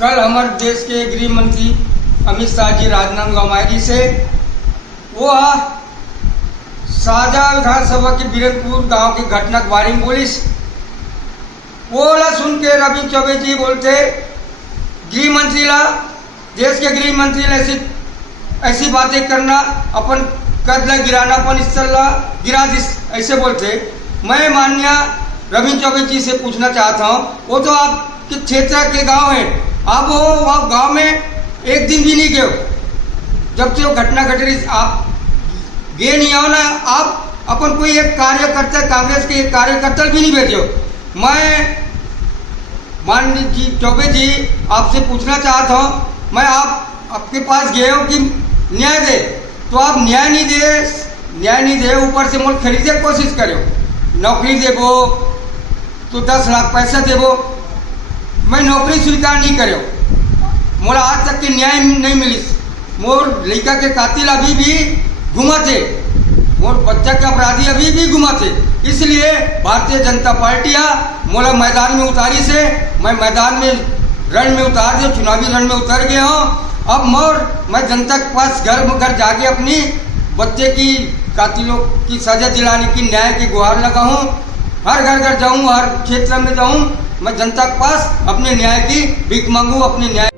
कल हमारे देश के गृह मंत्री अमित शाह जी राजनांदगांव मायरी से वो शाहजहाँ विधानसभा के बीरनपुर गांव की घटना के बारे में बोलिस। वो ला सुन के रवि चौबे जी बोलते गृह मंत्री ला, देश के गृह मंत्री ला ऐसी बातें करना, अपन कद ला गिराना, अपन स्थल ला गिरा दिस, ऐसे बोलते। मैं माननीय रवि चौबे जी से पूछना चाहता हूँ, वो तो आपके क्षेत्र के गांव है, आप वो गांव में एक दिन भी नहीं गए हो, जब से वो घटना घट रही आप गए नहीं आओ ना। आप अपन कोई एक कार्यकर्ता, कांग्रेस के एक कार्यकर्ता भी नहीं भेजे हो। मैं माननीय जी चौबे जी आपसे पूछना चाहता हूँ, मैं आपके पास गए हो कि न्याय दे, तो आप न्याय नहीं दे, ऊपर से मुल्क खरीदे कोशिश करो, नौकरी देबो तो 10 लाख पैसा देबो। मैं नौकरी स्वीकार नहीं करो, मोला आज तक के न्याय नहीं मिली। मोर लड़का के कातिल अभी भी घुमा थे, मोर बच्चा के अपराधी अभी भी घुमा थे। इसलिए भारतीय जनता पार्टी मोला मैदान में उतारी से, मैं मैदान में रण में उतार दिया, चुनावी रण में उतर गया हूँ। अब मैं जनता के पास घर जाके अपनी बच्चे की कातिलों की सजा दिलाने की, न्याय की गुहार लगा हूँ। हर घर जाऊँ, हर क्षेत्र में जाऊँ, मैं जनता के पास अपने न्याय की भीख मांगूँ, अपने न्याय